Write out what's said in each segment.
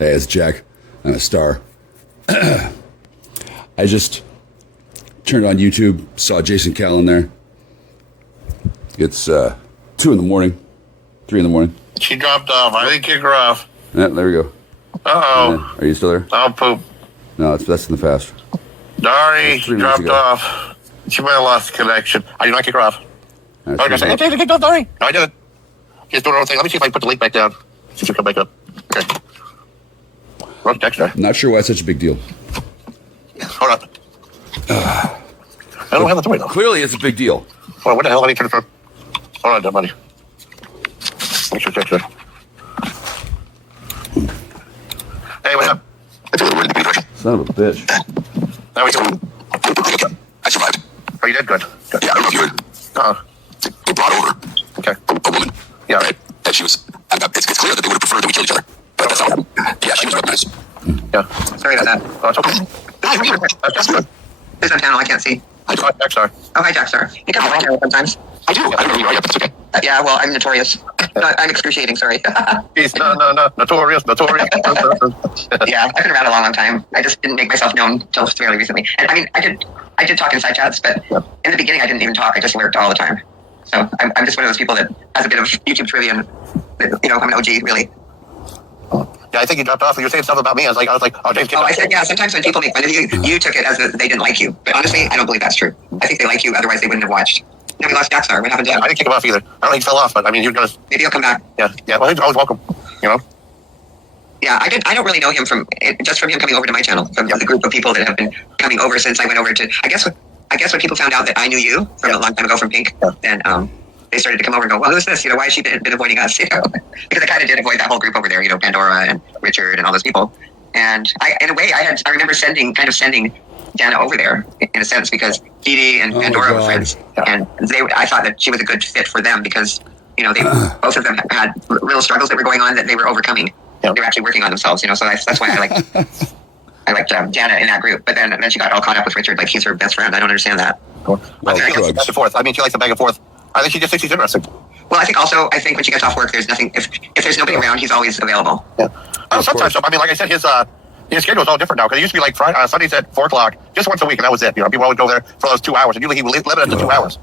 Hey, it's Jack. I'm a star. I just turned on YouTube, saw Jason Callan there. It's 2 in the morning, 3 in the morning. She dropped off. I didn't kick her off. Yeah, there we go. Uh-oh. Are you still there? I'll poop. No, that's in the past. Sorry, she dropped off. She might have lost connection. I did not kick her off. I was going to say, hey, Jason, kicked off, sorry. No, I didn't. She's doing her own thing. Let me see if I can put the link back down. See if she'll come back up. Okay. Wrong Dexter. Not sure why it's such a big deal. Hold on. I don't have the door, though. Clearly, it's a big deal. Hold on, what the hell? Let me turn it for. Hold on, dumb money. Make sure Dexter. Hey, what's up? Son of a bitch. Now we go. I survived. Oh, you did good. Good. Yeah, I don't know if you heard. They brought over Okay. a woman. Yeah. Right? And she was, it's clear that they would have preferred that we kill each other. But that's not what happened. Yeah, she was recognized. Yeah. Sorry about that. Oh, it's okay. That's good. Who's on panel? I can't see. I thought Dexter. Oh, hi, Jackstar. You come on camera sometimes. I do. I don't know who you are yet, but it's okay. Yeah, well, I'm notorious. No, I'm excruciating, sorry. He's no. Notorious. Yeah, I've been around a long time. I just didn't make myself known until fairly recently. And I mean, I did talk in side chats, but in the beginning I didn't even talk. I just lurked all the time. So I'm just one of those people that has a bit of YouTube trivia and, I'm an OG, really. Yeah, I think you dropped off. You were saying something about me. I was like, oh, James. Oh, I said, yeah, sometimes when people make fun of you, you took it as that they didn't like you. But honestly, I don't believe that's true. I think they like you, otherwise they wouldn't have watched. No, we lost Jackstar. What happened to him? I didn't kick him off either. I don't think he fell off, but I mean, he was going to. Maybe he'll come back. Yeah. Well, he's always welcome, Yeah, I don't really know him from him coming over to my channel, from the group of people that have been coming over since I went over to, I guess when people found out that I knew you from a long time ago from Pink, then they started to come over and go, well, who's this? Why has she been avoiding us? Because I kind of did avoid that whole group over there, Pandora and Richard and all those people. And I remember sending Dana over there in a sense because Dee and Pandora were friends, and I thought that she was a good fit for them because they both of them had real struggles that were going on that they were overcoming. They were actually working on themselves, so that's why I liked Dana in that group. But then she got all caught up with Richard, like he's her best friend. I don't understand that. Well, I think she likes back and forth. I mean, she likes the back and forth. I think she just thinks he's interesting. Well, I think when she gets off work, there's nothing. If there's nobody around, he's always available. Yeah. Sometimes, I mean, like I said, his schedule is all different now because it used to be like Friday, Sundays at 4:00, just once a week, and that was it. People always go there for those 2 hours, and usually he would limit it to 2 hours.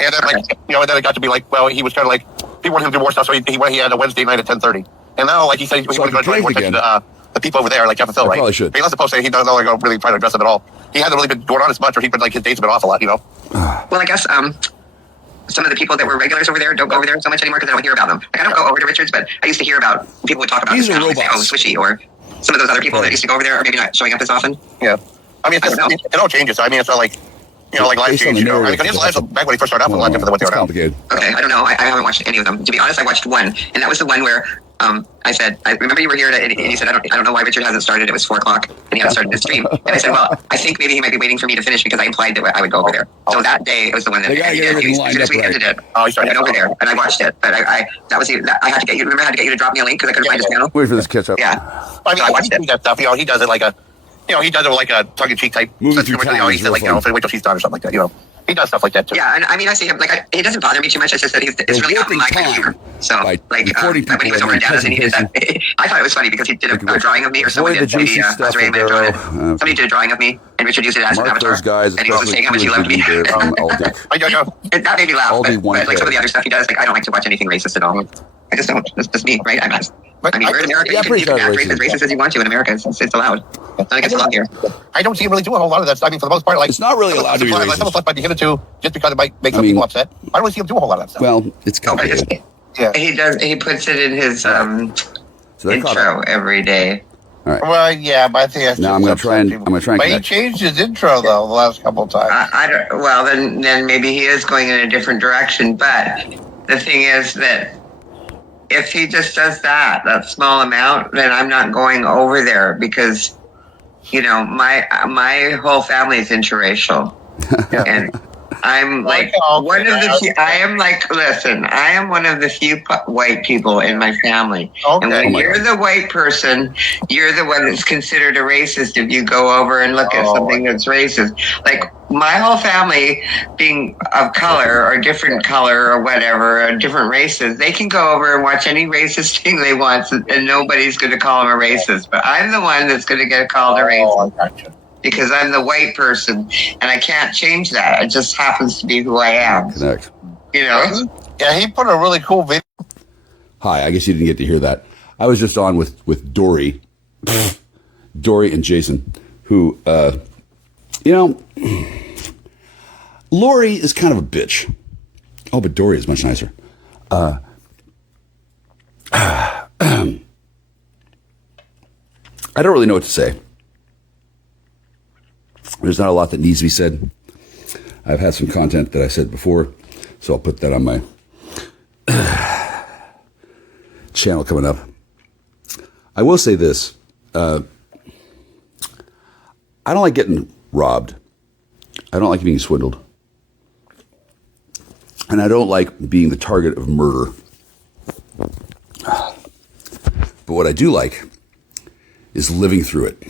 And then, and then it got to be like, well, he was kind of like people wanted him to do more stuff, so he had a Wednesday night at 10:30. And now, like he said, he wanted to go more attention to the people over there, like Jeff and Phil, right? Probably should. He left the post saying he doesn't like really try to address them at all. He hasn't really been going on as much, or he's been like his dates have been off a lot, Well, I guess some of the people that were regulars over there don't go over there so much anymore because I don't hear about them. Like, I don't go over to Richards, but I used to hear about people would talk about these this are now, robots. Swishy or some of those other people that used to go over there are maybe not showing up as often. Yeah, I mean, it all changes. I mean, it's not like like live streams. I mean, because his lives back when he first started out was a lot different than what they are now. Complicated. Okay, I don't know. I haven't watched any of them. To be honest, I watched one, and that was the one where I said, I remember you were here, and he said, I don't know why Richard hasn't started. It was 4:00, and he hadn't started the stream. And I said, well, I think maybe he might be waiting for me to finish because I implied that I would go over there. So that day, it was the one that he did. As soon as we ended it, he went over there, and I watched it. But I had to get you. Remember, I had to get you to drop me a link because I couldn't find his channel. Wait for this catch up. Yeah. I mean, I watched that stuff. He does it like a, he does it like a tongue-in-cheek type. Moving through town he said like, wait till she's done or something like that. He does stuff like that too. Yeah, and I mean, I see him he doesn't bother me too much. It's just that it's really not my kind of humor. So like when he was over in Dallas and he did that, I thought it was funny because he did a drawing of me, or somebody did. Maybe Ray may have drawn it. Somebody did a drawing of me, and Richard used it as an avatar. And he was saying how much he loved me. That made me laugh. But like some of the other stuff he does, like I don't like to watch anything racist at all. I just don't. That's just me, right? I mean, we're in America. You can act as racist as you want to in America. It's allowed. It's not against the law here. I don't see him really do a whole lot of that stuff. I mean, for the most part, like it's not really allowed to be racist. Some stuff might be hinted to just because it might make some people upset. I don't really see him do a whole lot of that stuff. Well, it's complicated. Yeah, he does. He puts it in his intro every day. All right. Well, yeah, but I think that's I'm gonna try and But he changed his intro though the last couple of times. I don't. Well, then maybe he is going in a different direction. But the thing is that if he just does that small amount, then I'm not going over there because, my whole family is interracial, and I'm like one of the few. I am like, listen, I am one of the few white people in my family. Okay. And when you're the white person, you're the one that's considered a racist if you go over and look at something that's racist. Like my whole family being of color or different color or whatever, or different races, they can go over and watch any racist thing they want and nobody's going to call them a racist. But I'm the one that's going to get called a racist. Gotcha. Because I'm the white person, and I can't change that. It just happens to be who I am. Connect. You know? Yeah, he put a really cool video. Hi, I guess you didn't get to hear that. I was just on with Dory, Dory and Jason, who, Lori is kind of a bitch. Oh, but Dory is much nicer. I don't really know what to say. There's not a lot that needs to be said. I've had some content that I said before, so I'll put that on my channel coming up. I will say this. I don't like getting robbed. I don't like being swindled. And I don't like being the target of murder. But what I do like is living through it.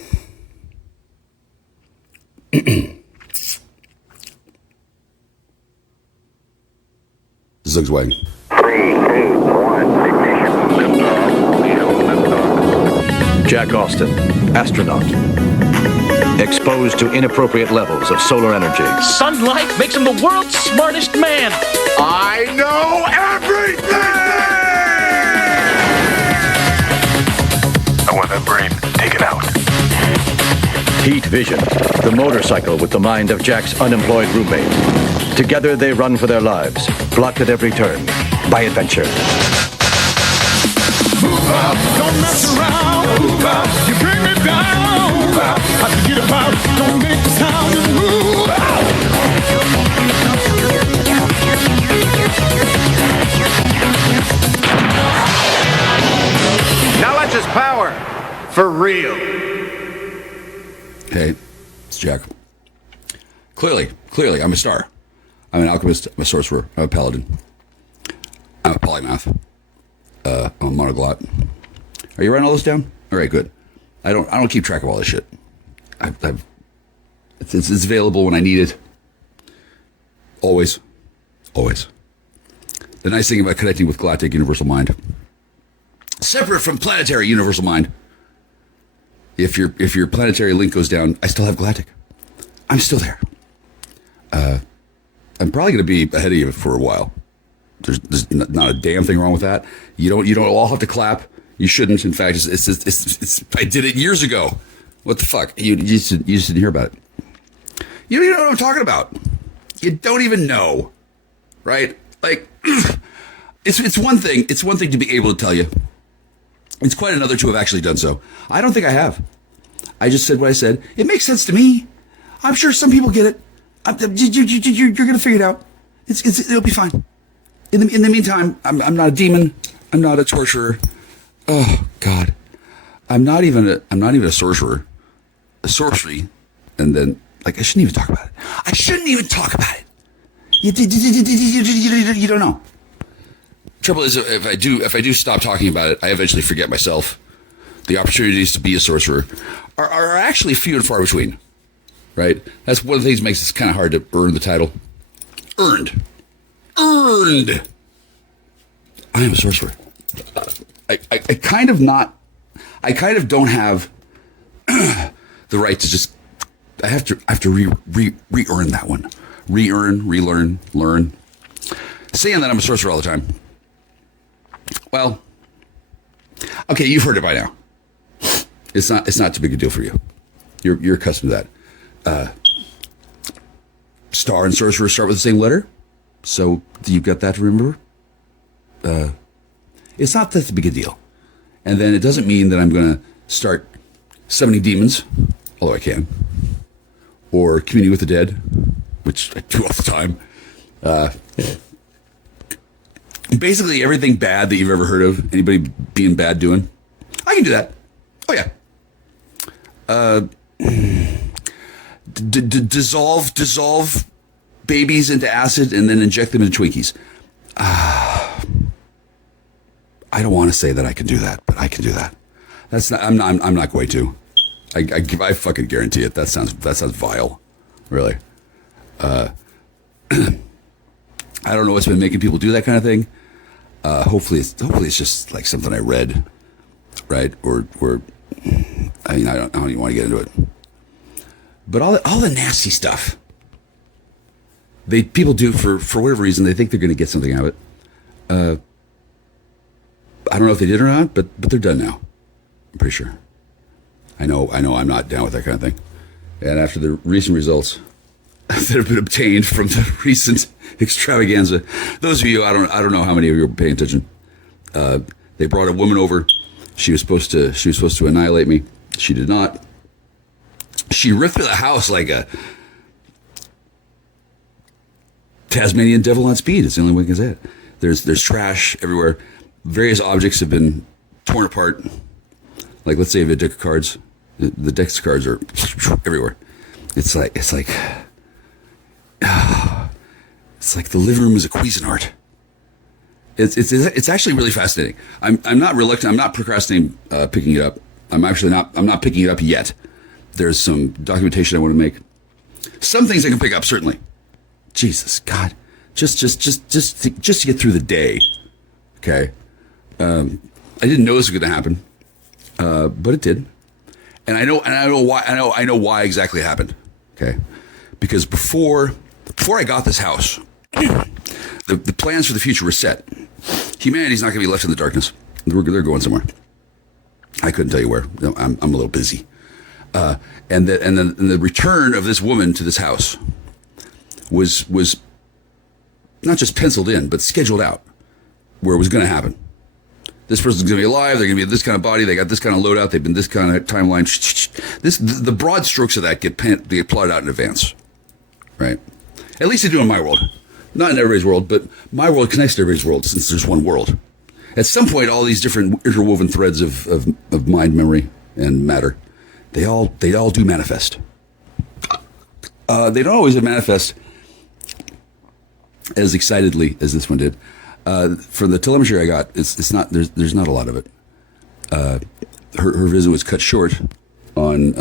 Zug's wagging. 3, 2, 1, ignition. Jack Austin, astronaut. Exposed to inappropriate levels of solar energy. Sunlight makes him the world's smartest man. I know everything! I want that brain taken out. Heat Vision, the motorcycle with the mind of Jack's unemployed roommate. Together they run for their lives, blocked at every turn by adventure. Move out, don't mess around. Move out, you bring me down. Move out, I forget about, don't make the sound. Just move out. Now that's his power. For real. Hey, it's Jack. Clearly, I'm a star. I'm an alchemist, I'm a sorcerer, I'm a paladin. I'm a polymath. I'm a monoglot. Are you writing all this down? All right, good. I don't keep track of all this shit. It's available when I need it. Always. The nice thing about connecting with Galactic Universal Mind, separate from planetary Universal Mind, if your planetary link goes down, I still have Galactic. I'm still there. I'm probably going to be ahead of you for a while. There's not a damn thing wrong with that. You don't all have to clap. You shouldn't. In fact, it's I did it years ago. What the fuck? You just didn't hear about it. You don't even know what I'm talking about. You don't even know, right? Like, it's one thing. It's one thing to be able to tell you. It's quite another to have actually done so. I don't think I have. I just said what I said. It makes sense to me. I'm sure some people get it. You're going to figure it out. It'll be fine. In the meantime, I'm not a demon. I'm not a torturer. Oh God, I'm not even a sorcerer. A sorcery, and then I shouldn't even talk about it. I shouldn't even talk about it. You don't know. Trouble is, if I do stop talking about it, I eventually forget myself. The opportunities to be a sorcerer are actually few and far between. Right? That's one of the things that makes it kind of hard to earn the title. Earned. I am a sorcerer. I kind of don't have the right to just. I have to re-earn that one. Re-earn, relearn, learn. Saying that I'm a sorcerer all the time. Well, okay, you've heard it by now. It's not too big a deal for you. You're accustomed to that. Star and sorcerer start with the same letter, so you've got that to remember. It's not that big a deal, and then it doesn't mean that I'm going to start summoning demons, although I can, or communing with the dead, which I do all the time. Basically, everything bad that you've ever heard of, anybody being bad doing, I can do that. Oh yeah. Dissolve babies into acid and then inject them into Twinkies. I don't want to say that I can do that, but I can do that. That's not. I'm not going to. I fucking guarantee it. That sounds vile, really. I don't know what's been making people do that kind of thing. Hopefully it's just like something I read, right? Or I mean, I don't even want to get into it. But all the nasty stuff people do for whatever reason, they think they're going to get something out of it. I don't know if they did or not, but they're done now. I'm pretty sure. I know I'm not down with that kind of thing. And after the recent results that have been obtained from the recent extravaganza, those of you, I don't know how many of you are paying attention. They brought a woman over. She was supposed to annihilate me. She did not. She ripped through the house like a Tasmanian devil on speed. It's the only way I can say it. There's trash everywhere. Various objects have been torn apart. Like, let's say if a deck of cards, the decks of cards are everywhere. It's like the living room is a Cuisinart. It's actually really fascinating. I'm not reluctant. I'm not procrastinating picking it up. I'm not picking it up yet. There's some documentation I want to make. Some things I can pick up, certainly. Jesus, God, just to get through the day. Okay, I didn't know this was going to happen, but it did, and I know why exactly it happened. Okay, because before I got this house, the plans for the future were set. Humanity's not going to be left in the darkness. They're going somewhere. I couldn't tell you where. No, I'm a little busy. And the return of this woman to this house was not just penciled in, but scheduled out where it was going to happen. This person's going to be alive. They're going to be this kind of body. They got this kind of loadout. They've been this kind of timeline. The broad strokes of that get plotted out in advance, right? At least they do in my world. Not in everybody's world, but my world connects to everybody's world since there's one world. At some point, all these different interwoven threads of mind, memory, and matter, they all do manifest. They don't always manifest as excitedly as this one did. For the telemetry I got, it's not there's not a lot of it. Her visit was cut short on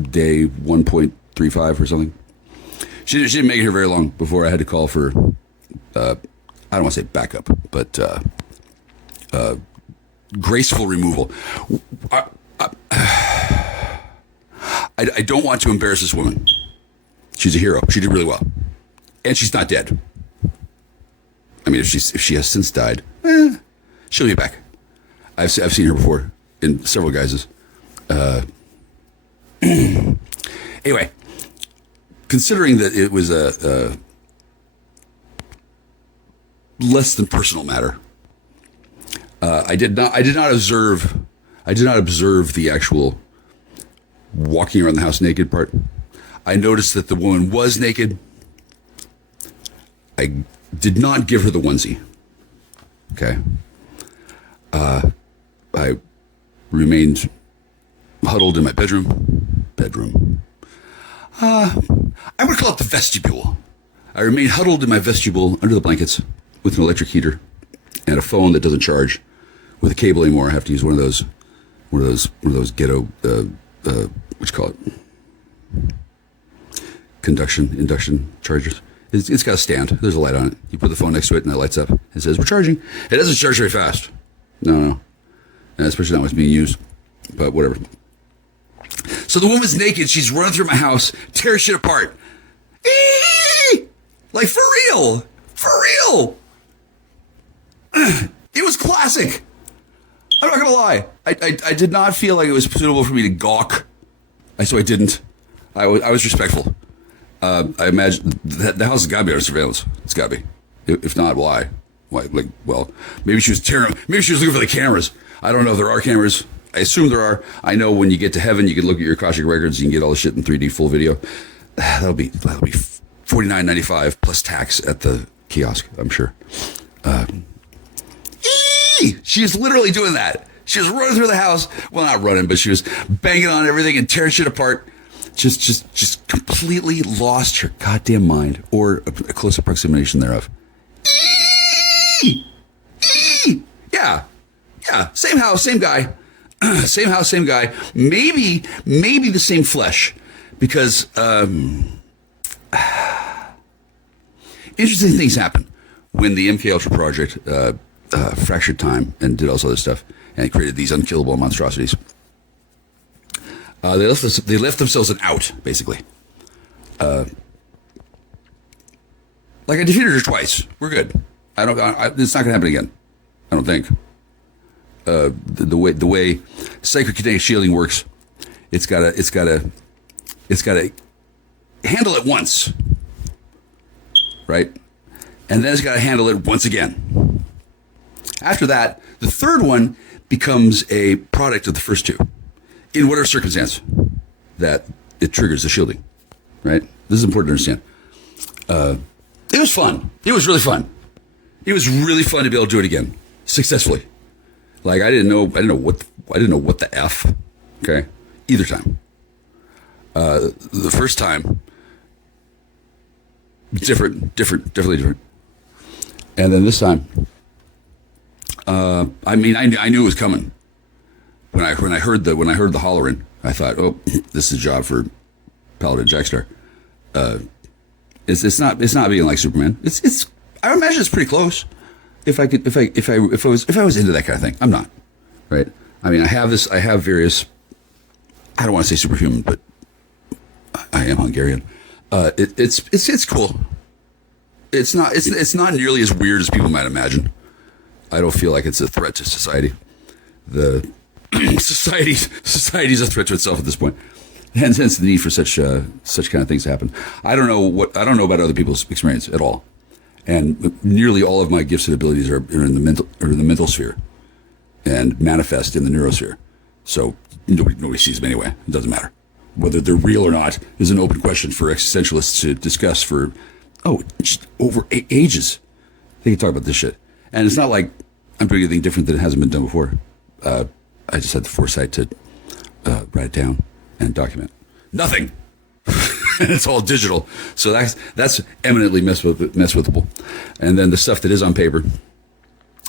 day 1.35 or something. She didn't make it here very long before I had to call for I don't want to say backup, but graceful removal. I don't want to embarrass this woman. She's a hero. She did really well, and she's not dead. I mean, if she has since died, she'll be back. I've seen her before in several guises. Anyway, considering that it was a less than personal matter, I did not observe the actual walking around the house naked part. I noticed that the woman was naked. I did not give her the onesie. Okay. I remained huddled in my bedroom. I would call it the vestibule. I remained huddled in my vestibule under the blankets with an electric heater and a phone that doesn't charge with a cable anymore. I have to use one of those ghetto, what you call it? Induction chargers. It's got a stand. There's a light on it. You put the phone next to it and it lights up. It says, we're charging. It doesn't charge very fast. No. And especially not when it's being used. But whatever. So the woman's naked. She's running through my house, tearing shit apart. Like, for real. For real. It was classic. I'm not going to lie. I did not feel like it was suitable for me to gawk. So I didn't. I was respectful. I imagine that the house has got to be under surveillance. It's got to be. If not, why? Like, well, maybe she was maybe she was looking for the cameras. I don't know if there are cameras. I assume there are. I know when you get to heaven, you can look at your Akashic records. You can get all the shit in 3D full video. That'll be $49.95 plus tax at the kiosk, I'm sure. She was literally doing that. She was running through the house. Well, not running, but she was banging on everything and tearing shit apart. just completely lost your goddamn mind, or a close approximation thereof. Yeah, same house, same guy. Same house, same guy. Maybe the same flesh, because interesting things happen when the MK Ultra project fractured time and did all this other stuff, and it created these unkillable monstrosities. They left themselves an out, basically. Like, I defeated her twice. We're good. It's not going to happen again. I don't think. The way psychokinetic shielding works, it's gotta handle it once, right? And then it's gotta handle it once again. After that, the third one becomes a product of the first two, in whatever circumstance that it triggers the shielding, right? This is important to understand. It was fun. It was really fun. It was really fun to be able to do it again successfully. Like, I didn't know what the F, okay, either time. The first time, definitely different. And then this time, I knew it was coming. When I heard the hollering, I thought, oh, this is a job for Paladin Jackstar. It's not being like Superman. I imagine it's pretty close. If I was into that kind of thing. I'm not, right? I mean, I have various, I don't want to say superhuman, but I am Hungarian. It's cool. It's not nearly as weird as people might imagine. I don't feel like it's a threat to society. The society's a threat to itself at this point. Hence the need for such kind of things to happen. I don't know about other people's experience at all. And nearly all of my gifts and abilities are in the mental sphere and manifest in the neurosphere. So nobody sees them anyway. It doesn't matter. Whether they're real or not is an open question for existentialists to discuss for, just over ages. They can talk about this shit. And it's not like I'm doing anything different that hasn't been done before. I just had the foresight to write it down and document. Nothing. And it's all digital, so that's eminently mess withable. And then the stuff that is on paper,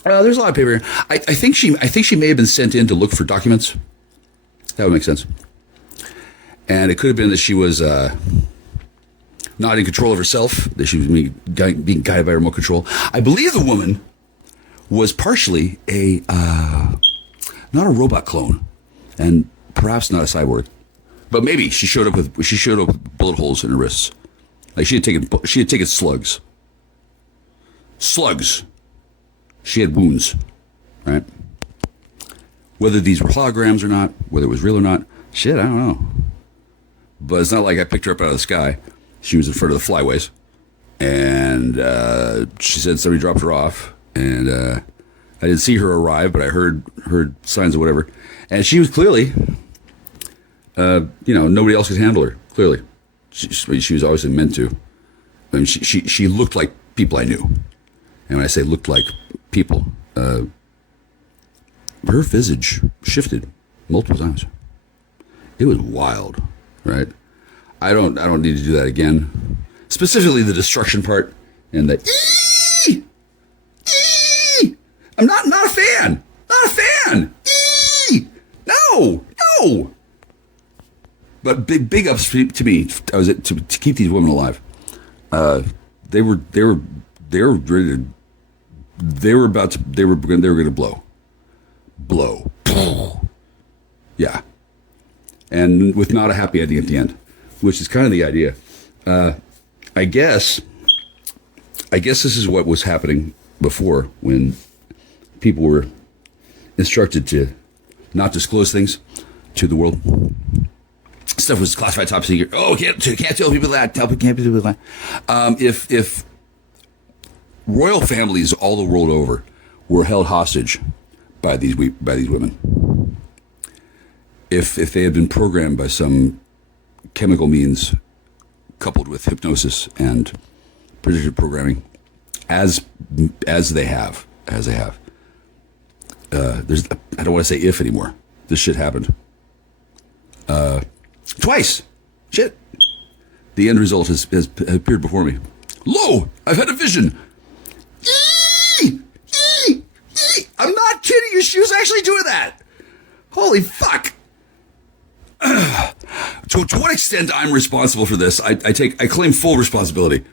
there's a lot of paper here. I think she may have been sent in to look for documents. That would make sense. And it could have been that she was not in control of herself, that she was being guided by remote control. I believe the woman was partially not a robot clone, and perhaps not a cyborg. But maybe she showed up with bullet holes in her wrists, like she had taken slugs. She had wounds, right? Whether these were holograms or not, whether it was real or not, shit, I don't know. But it's not like I picked her up out of the sky. She was in front of the flyways, and she said somebody dropped her off, and I didn't see her arrive, but I heard signs of whatever, and she was clearly. Nobody else could handle her, clearly. She was always meant to. I mean, she looked like people I knew. And when I say looked like people, her visage shifted multiple times. It was wild, right? I don't need to do that again. Specifically the destruction part and the I'm not a fan. Not a fan. No. But big ups to me. I was to keep these women alive. They were ready to. They were going to blow. Yeah, and with not a happy ending at the end, which is kind of the idea. I guess this is what was happening before when people were instructed to not disclose things to the world. Stuff was classified top secret. Oh, can't tell people that. Can't tell people that. If royal families all the world over were held hostage by these women, if they had been programmed by some chemical means coupled with hypnosis and predictive programming, as they have, there's I don't want to say if anymore. This shit happened. Twice. Shit. The end result has appeared before me. Lo, I've had a vision. I'm not kidding you. She was actually doing that. Holy fuck. To what extent I'm responsible for this, I claim full responsibility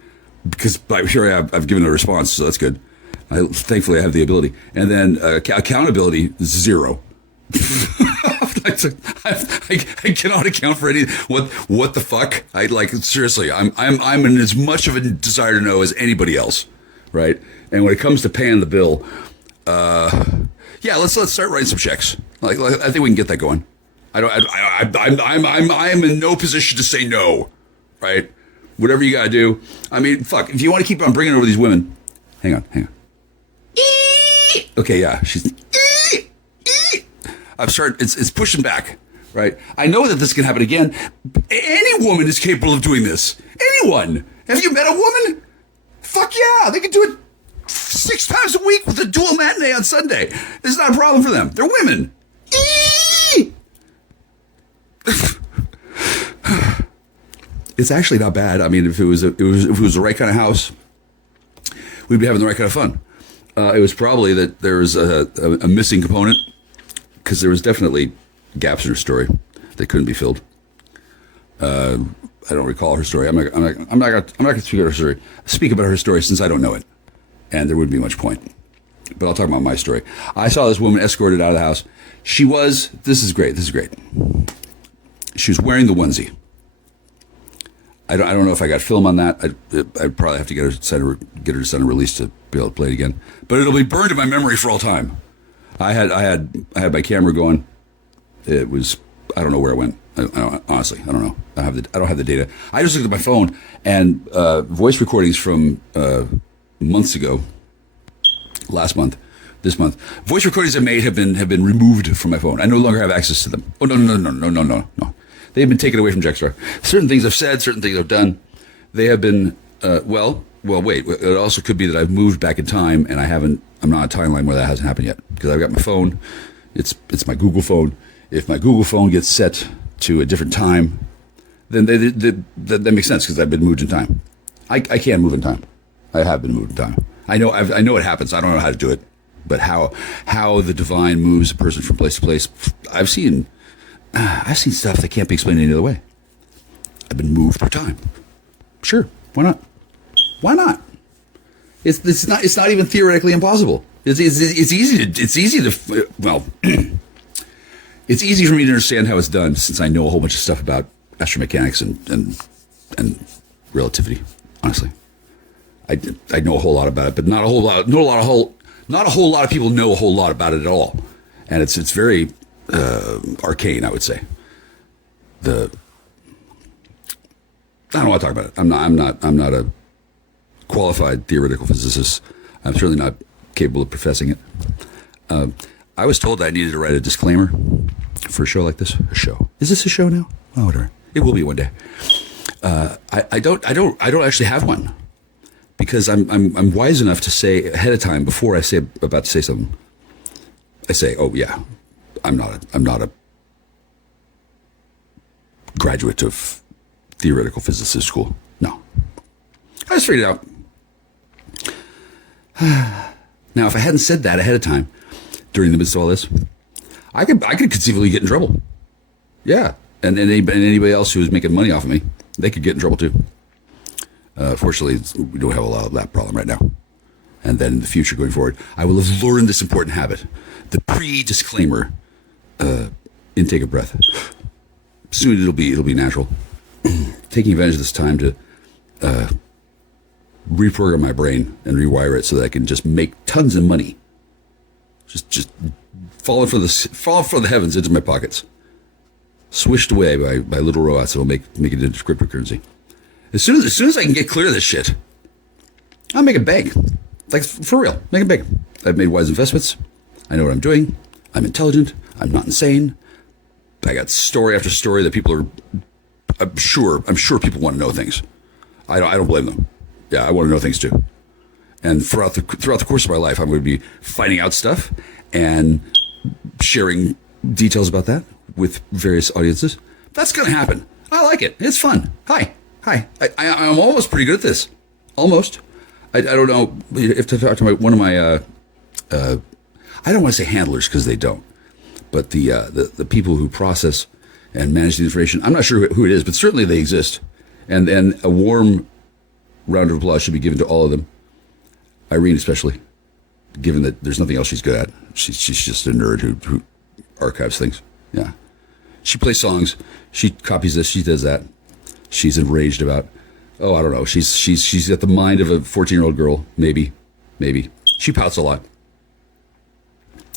because here I've given a response, so that's good. Thankfully, I have the ability. And then accountability, 0. I cannot account for any what the fuck. Seriously. I'm in as much of a desire to know as anybody else, right? And when it comes to paying the bill, let's start writing some checks. I think we can get that going. I'm in no position to say no, right? Whatever you gotta do. I mean, fuck. If you want to keep on bringing over these women, hang on. Okay, yeah, she's. It's pushing back, right? I know that this can happen again. Any woman is capable of doing this. Anyone. Have you met a woman? Fuck yeah, they can do it 6 times a week with a dual matinee on Sunday. This is not a problem for them. They're women. It's actually not bad. I mean, if it was the right kind of house, we'd be having the right kind of fun. It was probably that there was a missing component because there was definitely gaps in her story that couldn't be filled. I don't recall her story. I'm not going to speak about her story since I don't know it, and there wouldn't be much point. But I'll talk about my story. I saw this woman escorted out of the house. This is great. She was wearing the onesie. I don't know if I got film on that. I'd probably have to get her to send a release to be able to play it again. But it'll be burned in my memory for all time. I had my camera going. It was, I don't know where it went. Honestly, I don't know. I don't have the data. I just looked at my phone and voice recordings from months ago, last month, this month. Voice recordings I made have been removed from my phone. I no longer have access to them. Oh no. They've been taken away from Jackstar. Certain things I've said, certain things I've done, they have been wait. It also could be that I've moved back in time and I'm not on a timeline where that hasn't happened yet because I've got my phone. It's my Google phone. If my Google phone gets set to a different time, then that makes sense because I've been moved in time. I can't move in time. I have been moved in time. I know it happens. I don't know how to do it, but how the divine moves a person from place to place, I've seen stuff that can't be explained any other way. I've been moved through time. Sure, why not? Why not? It's not even theoretically impossible. It's easy for me to understand how it's done since I know a whole bunch of stuff about astromechanics and relativity. Honestly, I know a whole lot about it, but not a whole lot of people know a whole lot about it at all, and it's very arcane, I would say. I don't want to talk about it. I'm not a qualified theoretical physicist. I'm certainly not capable of professing it. I was told that I needed to write a disclaimer for a show like this. A show. Is this a show now? Oh, whatever. It will be one day. I don't actually have one because I'm wise enough to say ahead of time before I say about to say something. I say, oh yeah, I'm not a graduate of theoretical physics school. No, I just figured it out. Now, if I hadn't said that ahead of time during the midst of all this, I could conceivably get in trouble. Yeah, and anybody else who was making money off of me, they could get in trouble too. Fortunately, we don't have a lot of that problem right now. And then in the future, going forward, I will have learned this important habit: the pre-disclaimer intake of breath. Soon it'll be natural. Taking advantage of this time to reprogram my brain and rewire it so that I can just make tons of money. Just falling from the heavens into my pockets, swished away by little robots that will make it into cryptocurrency. As soon as I can get clear of this shit, I'll make it bank. Like, for real, make it bank. I've made wise investments. I know what I'm doing. I'm intelligent. I'm not insane. I got story after story that people are. I'm sure people want to know things. I don't blame them. Yeah, I want to know things too. And throughout the course of my life, I'm going to be finding out stuff and sharing details about that with various audiences. That's going to happen. I like it. It's fun. Hi. I'm almost pretty good at this. Almost. I don't know if to talk to one of my, I don't want to say handlers because they don't, but the people who process and manage the information. I'm not sure who it is, but certainly they exist. And a warm round of applause should be given to all of them. Irene especially, given that there's nothing else she's good at. She's just a nerd who archives things. Yeah. She plays songs. She copies this. She does that. She's enraged about, I don't know. She's got the mind of a 14-year-old girl. Maybe. She pouts a lot.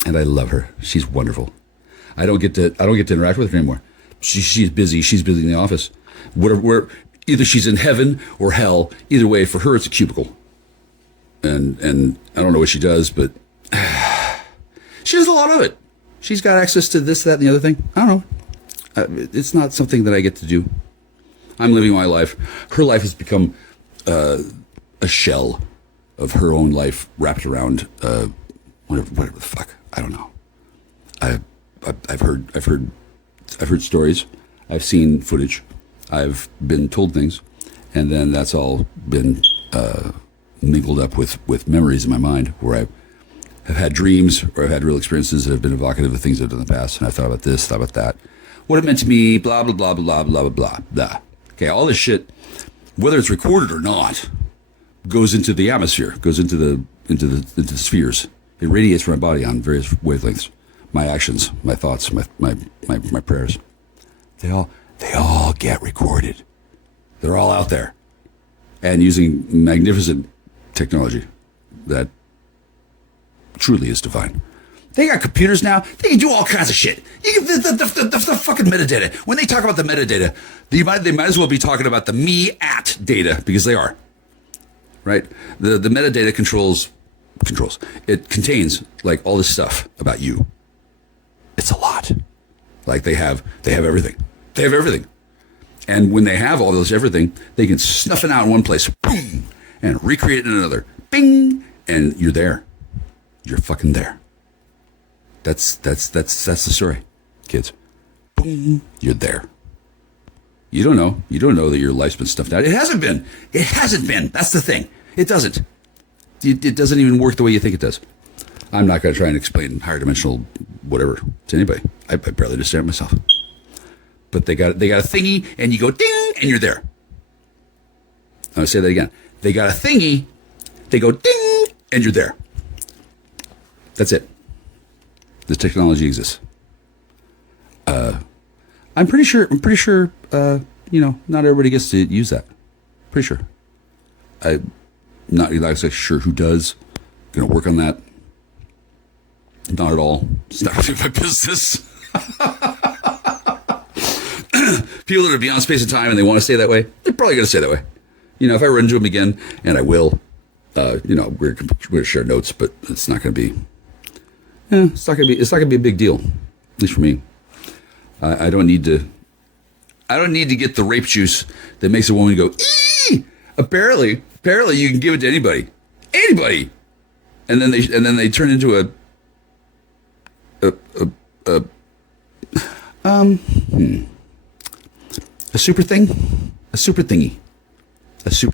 And I love her. She's wonderful. I don't get to interact with her anymore. She's busy. She's busy in the office. Where either she's in heaven or hell. Either way, for her, it's a cubicle. And I don't know what she does, but she does a lot of it. She's got access to this, that, and the other thing. I don't know. It's not something that I get to do. I'm living my life. Her life has become a shell of her own life wrapped around whatever the fuck. I don't know. I've heard stories. I've seen footage. I've been told things, and then that's all been mingled up with memories in my mind where I have had dreams or I've had real experiences that have been evocative of things I've done in the past, and I thought about this, thought about that, what it meant to me, blah blah blah blah blah blah blah blah. Okay, all this shit, whether it's recorded or not, goes into the atmosphere, goes into the spheres. It radiates from my body on various wavelengths. My actions, my thoughts, my prayers. They all get recorded. They're all out there. And using magnificent technology that truly is divine. They got computers now. They can do all kinds of shit. You can, the fucking metadata. When they talk about the metadata, they might as well be talking about the me at data, because they are. Right? The metadata controls. It contains like all this stuff about you. It's a lot. Like they have everything. They have everything. And when they have all this everything, they can snuff it out in one place, boom, and recreate it in another, bing, and you're there. You're fucking there. That's the story, kids. Boom, you're there. You don't know. You don't know that your life's been stuffed out. It hasn't been. It hasn't been. That's the thing. It doesn't. It doesn't even work the way you think it does. I'm not going to try and explain higher dimensional whatever to anybody. I barely understand it myself. But they got a thingy, and you go ding, and you're there. I'm going to say that again. They got a thingy, they go ding, and you're there. That's it. This technology exists. I'm pretty sure. Not everybody gets to use that. Pretty sure. I'm not exactly sure who does. Going to work on that. Not at all. It's not really my business. People that are beyond space and time and they want to stay that way, they're probably going to stay that way. If I run into them again, and I will, we're going to share notes, but it's not going to be. It's not going to be a big deal, at least for me. I don't need to get the rape juice that makes a woman go, ee! Apparently you can give it to anybody, and then they turn into a super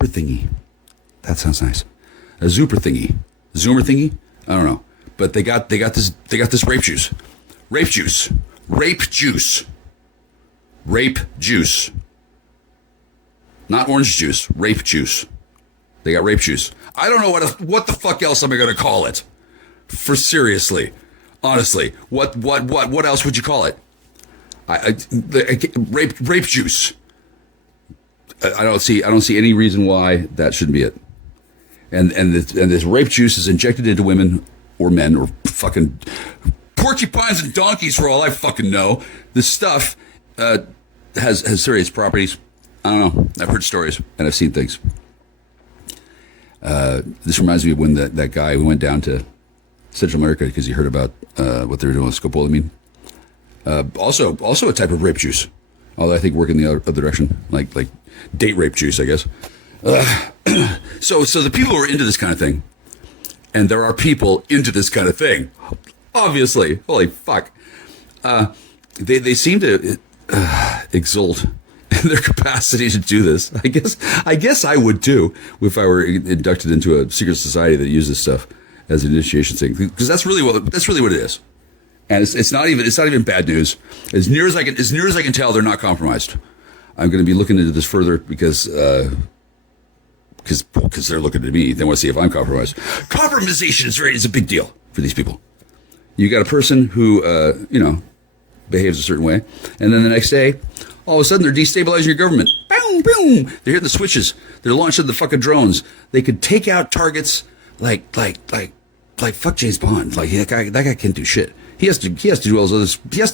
thingy. That sounds nice. A super thingy. Zoomer thingy? I don't know. But they got this rape juice. Not orange juice, rape juice. They got rape juice. I don't know what the fuck else am I going to call it? For seriously. Honestly, what else would you call it? Rape juice. I don't see any reason why that shouldn't be it. And this rape juice is injected into women or men or fucking porcupines and donkeys for all I fucking know. This stuff has serious properties. I don't know. I've heard stories and I've seen things. This reminds me of when that guy who went down to Central America because he heard about what they were doing with scopolamine. Also a type of rape juice, although I think work in the other direction, like date rape juice, I guess. So the people who are into this kind of thing, and there are people into this kind of thing, obviously, holy fuck, they seem to exult and their capacity to do this. I guess I would too if I were inducted into a secret society that uses stuff as an initiation thing, because that's really what it is. And it's not even bad news. As near as I can tell, they're not compromised. I'm going to be looking into this further because they're looking at me. They want to see if I'm compromised. Compromisation is a big deal for these people. You got a person who behaves a certain way, and then the next day, all of a sudden, they're destabilizing your government. Boom, boom. They're hitting the switches. They're launching the fucking drones. They could take out targets like fuck James Bond. Like that guy can't do shit. He has to do all those others. He has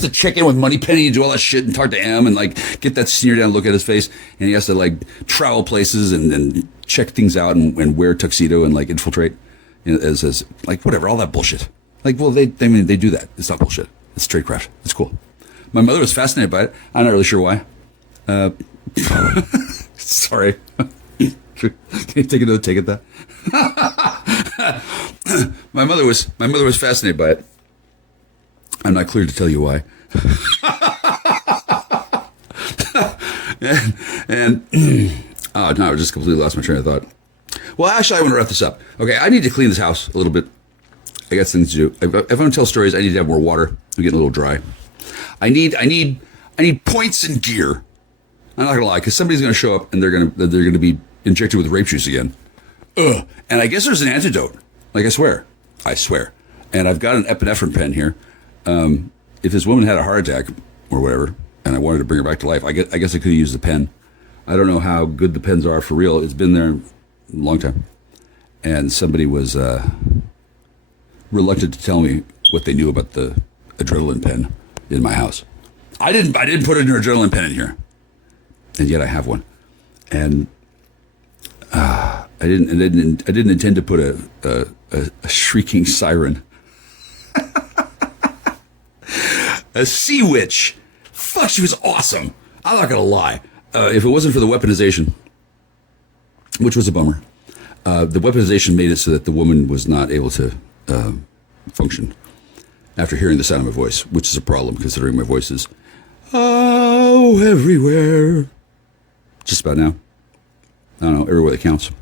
to check in with Moneypenny and do all that shit and talk to M and like get that sneer down look at his face. And he has to like travel places and check things out and wear tuxedo and like infiltrate as like whatever, all that bullshit. Like, well, they do that. It's not bullshit. It's tradecraft. It's cool. My mother was fascinated by it. I'm not really sure why. Sorry. Can you take another take at that? My mother was fascinated by it. I'm not clear to tell you why. and no, I just completely lost my train of thought. Well, actually, I want to wrap this up. Okay, I need to clean this house a little bit. I got things to do. If I'm going to tell stories, I need to have more water. I'm getting a little dry. I need points and gear. I'm not gonna lie, because somebody's gonna show up and they're gonna be injected with rape juice again. Ugh. And I guess there's an antidote. Like I swear. And I've got an epinephrine pen here. If this woman had a heart attack or whatever, and I wanted to bring her back to life, I guess I could have used the pen. I don't know how good the pens are for real. It's been there a long time. And somebody was reluctant to tell me what they knew about the adrenaline pen in my house. I didn't put an adrenaline pen in here, and yet I have one. And I didn't intend to put a shrieking siren. A sea witch. Fuck, she was awesome. I'm not gonna lie. If it wasn't for the weaponization, which was a bummer, the weaponization made it so that the woman was not able to function after hearing the sound of my voice, which is a problem considering my voice is everywhere. Just about now. I don't know, everywhere that counts.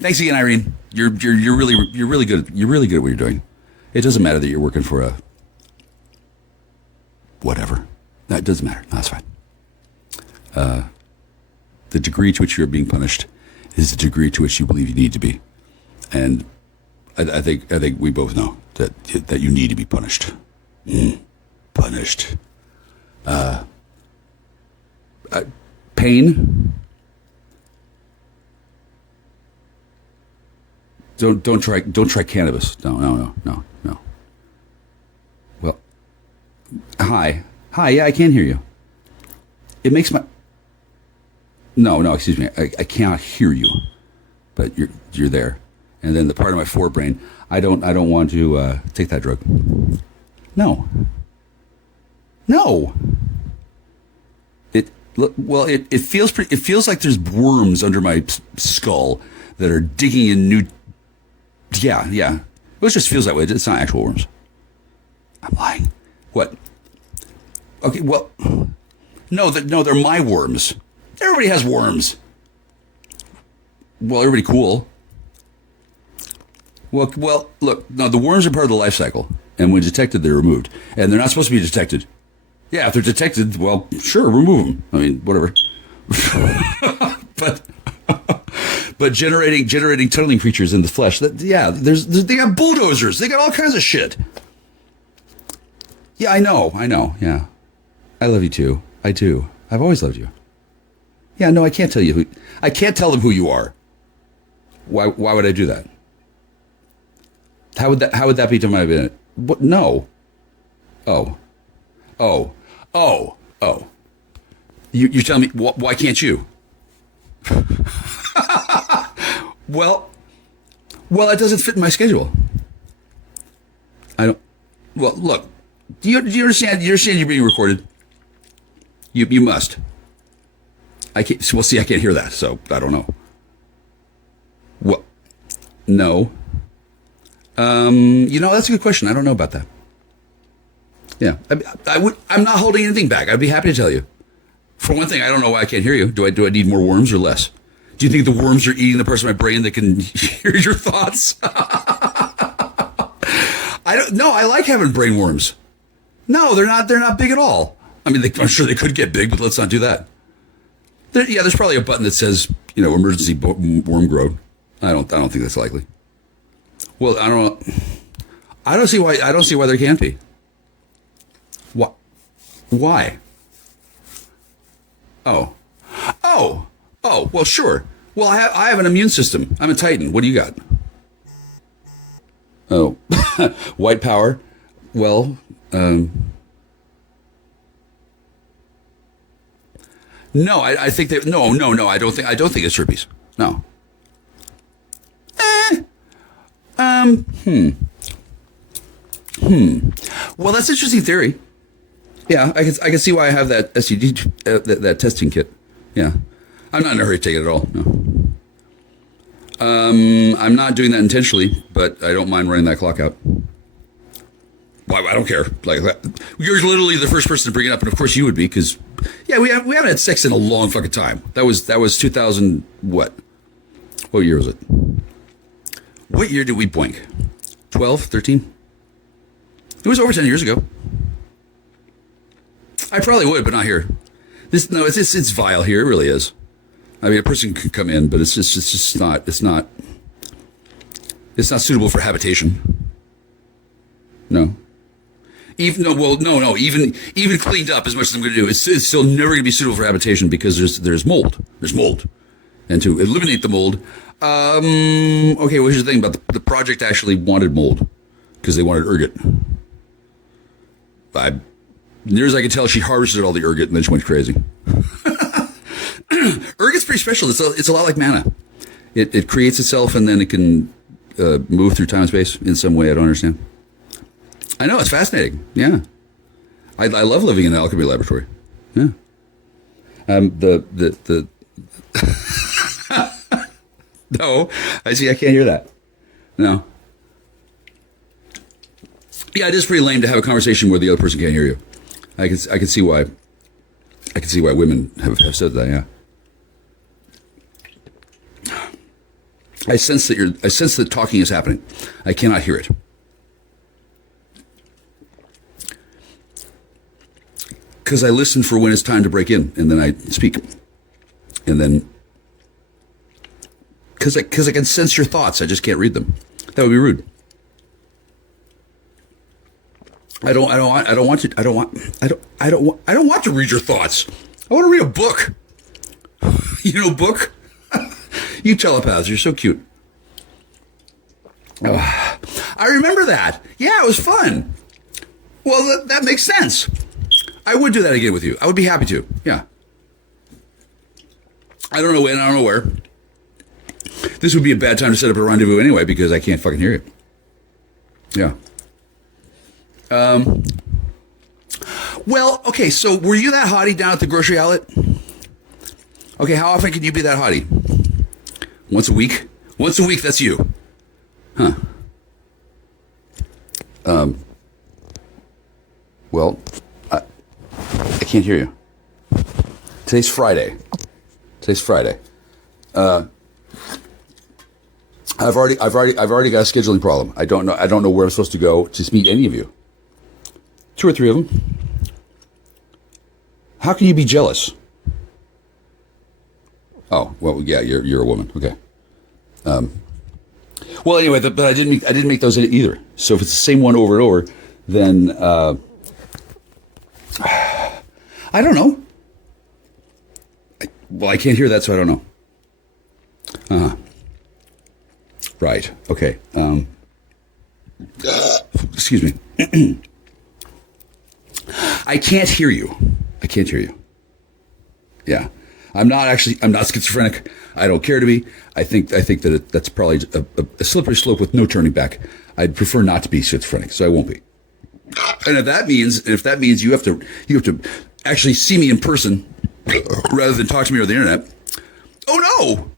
Thanks again, Irene. You're really good. You're really good at what you're doing. It doesn't matter that you're working for a whatever. No, it doesn't matter. No, that's fine. The degree to which you're being punished is the degree to which you believe you need to be, and I think we both know that you need to be punished. Punished. Pain. Don't try cannabis. No. Well, hi. Yeah, I can hear you. It makes my. No. Excuse me. I cannot hear you, but you're there. And then the part of my forebrain, I don't want to take that drug. No. It feels like there's worms under my skull that are digging in new. Yeah. It just feels that way. It's not actual worms. I'm lying. What? Okay. Well, no. They're my worms. Everybody has worms. Well, everybody cool. Well, look, no, the worms are part of the life cycle, and when detected, they're removed, and they're not supposed to be detected. Yeah, if they're detected, well, sure, remove them. I mean, whatever. but generating tunneling creatures in the flesh. They got bulldozers. They got all kinds of shit. Yeah, I know. Yeah, I love you too. I do. I've always loved you. Yeah, no, I can't tell you I can't tell them who you are. Why would I do that? How would that be to my benefit? What? No. Oh. You're telling me why can't you? Well, it doesn't fit in my schedule. I don't. Well, look. Do you understand? You understand you're being recorded? You must. I can't. Well, see, I can't hear that, so I don't know. Well, no. That's a good question. I don't know about that. Yeah, I'm not holding anything back. I'd be happy to tell you. For one thing, I don't know why I can't hear you. Do I need more worms or less? Do you think the worms are eating the parts of my brain that can hear your thoughts? I don't. No, I like having brain worms. No, they're not. They're not big at all. I mean, I'm sure they could get big, but let's not do that. There's probably a button that says, emergency worm growth. I don't think that's likely. Well, I don't see why there can't be. Why? Oh, well, sure. Well, I have an immune system. I'm a Titan. What do you got? Oh, white power. Well, no, I think that no. I don't think it's herpes. No. Well, that's an interesting theory. Yeah, I can see why I have that STD that testing kit. Yeah, I'm not in a hurry to take it at all. No. I'm not doing that intentionally, but I don't mind running that clock out. Why? I don't care. Like, you're literally the first person to bring it up, and of course you would be, because we haven't had sex in a long fucking time. That was 2000. What year was it? What year did we boink? 12, 13? It was over 10 years ago. I probably would, but not here. It's vile here. It really is. I mean, a person could come in, but it's just not suitable for habitation. No. Even cleaned up as much as I'm going to do, it's still never going to be suitable for habitation because there's mold. There's mold. And to eliminate the mold, okay, what's your thing about the project actually wanted mold because they wanted ergot. Near as I can tell, she harvested all the ergot and then she went crazy. Ergot's pretty special. It's a lot like mana. It creates itself and then it can move through time and space in some way I don't understand. I know, it's fascinating. Yeah. I love living in an alchemy laboratory. Yeah. No, I can't hear that. No. Yeah, it is pretty lame to have a conversation where the other person can't hear you. I can see why women have said that, yeah. I sense that talking is happening. I cannot hear it. Because I listen for when it's time to break in, and then I speak. And then, because I can sense your thoughts, I just can't read them. That would be rude. I don't want to read your thoughts. I want to read a book. Book? You telepaths, you're so cute. I remember that. Yeah, it was fun. Well, that makes sense. I would do that again with you. I would be happy to. Yeah. I don't know when, I don't know where. This would be a bad time to set up a rendezvous anyway because I can't fucking hear you. Yeah. Well, okay, so were you that hottie down at the grocery outlet? Okay, how often can you be that hottie? Once a week? Once a week, that's you. Huh. Well, I can't hear you. Today's Friday. I've already got a scheduling problem. I don't know where I'm supposed to go to meet any of you. 2 or 3 of them. How can you be jealous? Oh, well, yeah, you're a woman. Okay. Well, anyway, but I didn't make those either. So if it's the same one over and over, then I don't know. I can't hear that, so I don't know. Right. Okay. Excuse me. I can't hear you. Yeah. I'm not schizophrenic. I don't care to be. I think that that's probably a slippery slope with no turning back. I'd prefer not to be schizophrenic, so I won't be. And if that means you have to actually see me in person rather than talk to me over the internet. Oh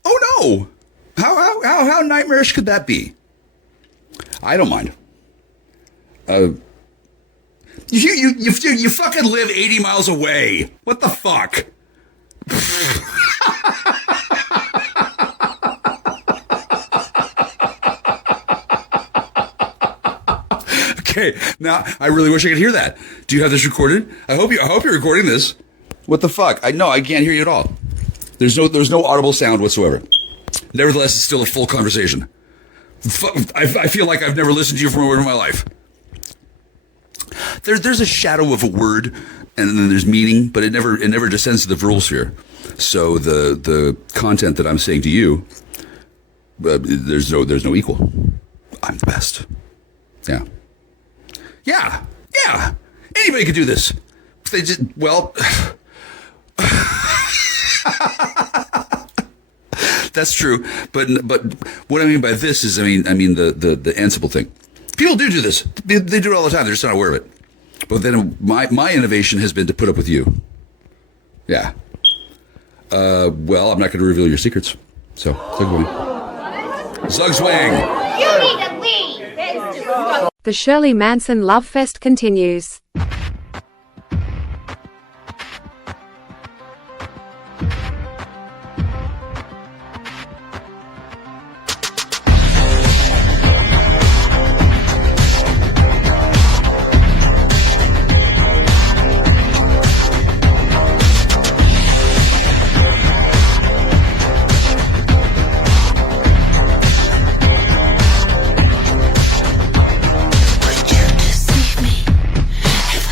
no. How nightmarish could that be? I don't mind. You fucking live 80 miles away. What the fuck? Okay, now I really wish I could hear that. Do you have this recorded? I hope you're recording this. What the fuck? I can't hear you at all. There's no audible sound whatsoever. Nevertheless, it's still a full conversation. I feel like I've never listened to you for a word in my life. There's a shadow of a word, and then there's meaning, but it never descends to the verbal sphere. So the content that I'm saying to you, there's no equal. I'm the best. Yeah. Anybody could do this. They just that's true. But what I mean by this is, I mean the Ansible thing. People do this. They do it all the time. They're just not aware of it. But then my innovation has been to put up with you. Yeah. Well, I'm not going to reveal your secrets. So, Zugzwang. You need to leave. The Shirley Manson Love Fest continues. Would you deceive me if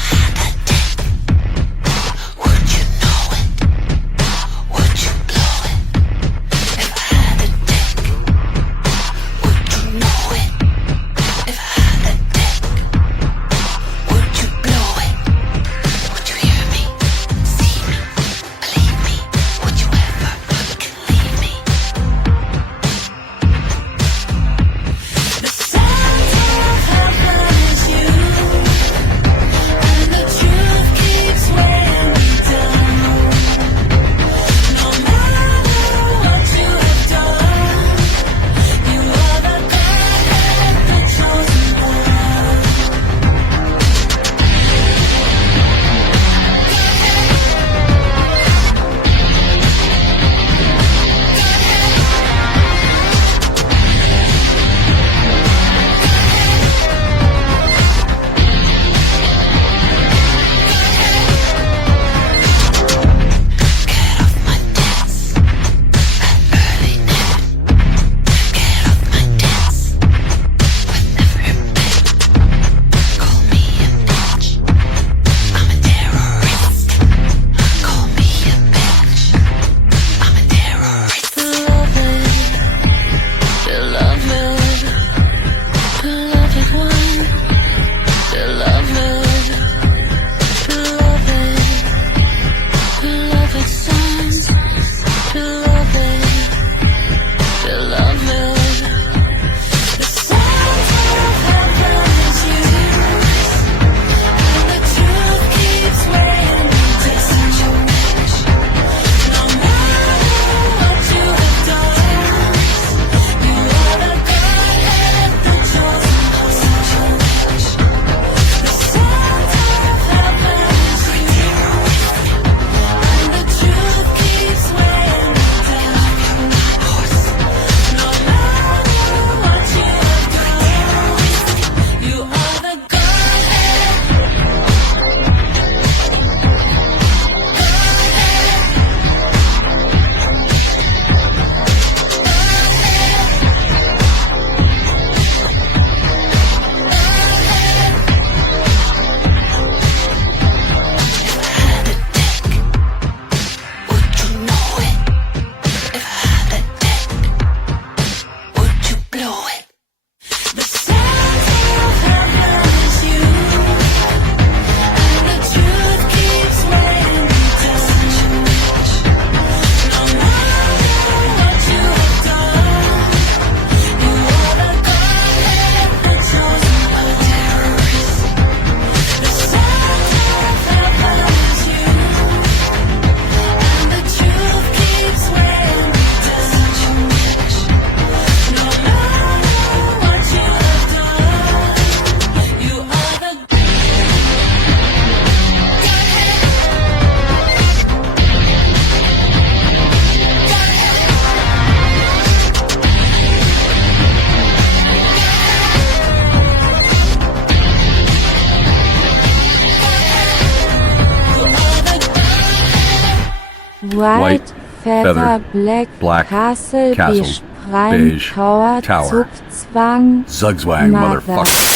white, feather, black, castle, beige, tower, Zugzwang, motherfucker.